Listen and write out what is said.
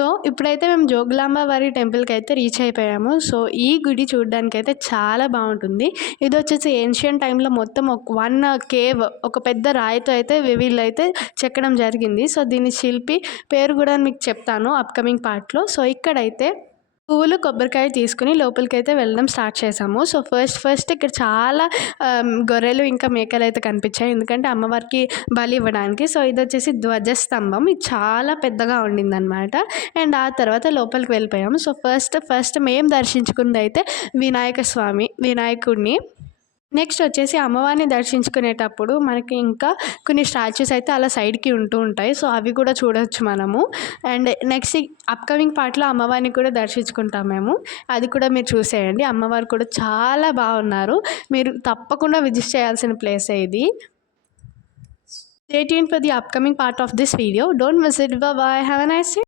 So, ఇప్పుడైతే మేము జోగులాంబ వారి టెంపుల్‌కైతే రీచ్ అయిపోయాము. సో, ఈ గుడి చూడ్డానికైతే చాలా బావుంటుంది. ఇదొచ్చేసి ఏన్షియంట్ టైమ్‌లో మొత్తం కేవ్ ఒక పెద్ద రాయితో అయితే వీళ్ళైతే చెక్కడం జరిగింది. సో, దీని శిల్పి పేరు గూడా మీకు చెప్తాను అప్‌కమింగ్ పార్ట్‌లో. సో, ఇక్కడైతే పువ్వులు, కొబ్బరికాయ తీసుకొని లోపలికైతే వెళ్ళడం స్టార్ట్ చేశాము. సో, ఫస్ట్ ఇక్కడ చాలా గొర్రెలు ఇంకా మేకలైతే కనిపించాయి. ఎందుకంటే అమ్మవారికి బలి ఇవ్వడానికి. సో, ఇదొచ్చేసి ధ్వజస్తంభం. ఇది చాలా పెద్దగా ఉండిందనమాట. అండ్ ఆ తర్వాత లోపలికి వెళ్ళిపోయాము. సో, ఫస్ట్ మేము దర్శించుకుందైతే వినాయకుడిని. నెక్స్ట్ వచ్చేసి అమ్మవారిని దర్శించుకునేటప్పుడు మనకి ఇంకా కొన్ని స్టాచ్యూస్ అయితే అలా సైడ్‌కి ఉంటూ ఉంటాయి. సో, అవి కూడా చూడొచ్చు మనము. అండ్ నెక్స్ట్ అప్‌కమింగ్ పార్ట్‌లో అమ్మవారిని కూడా దర్శించుకుంటాం మేము. అది కూడా మీరు చూసేయండి. అమ్మవారు కూడా చాలా బాగున్నారు. మీరు తప్పకుండా విజిట్ చేయాల్సిన ప్లేసే ఇది. Stay tuned for the upcoming part of this video. Don't miss it. By by. Have a nice day.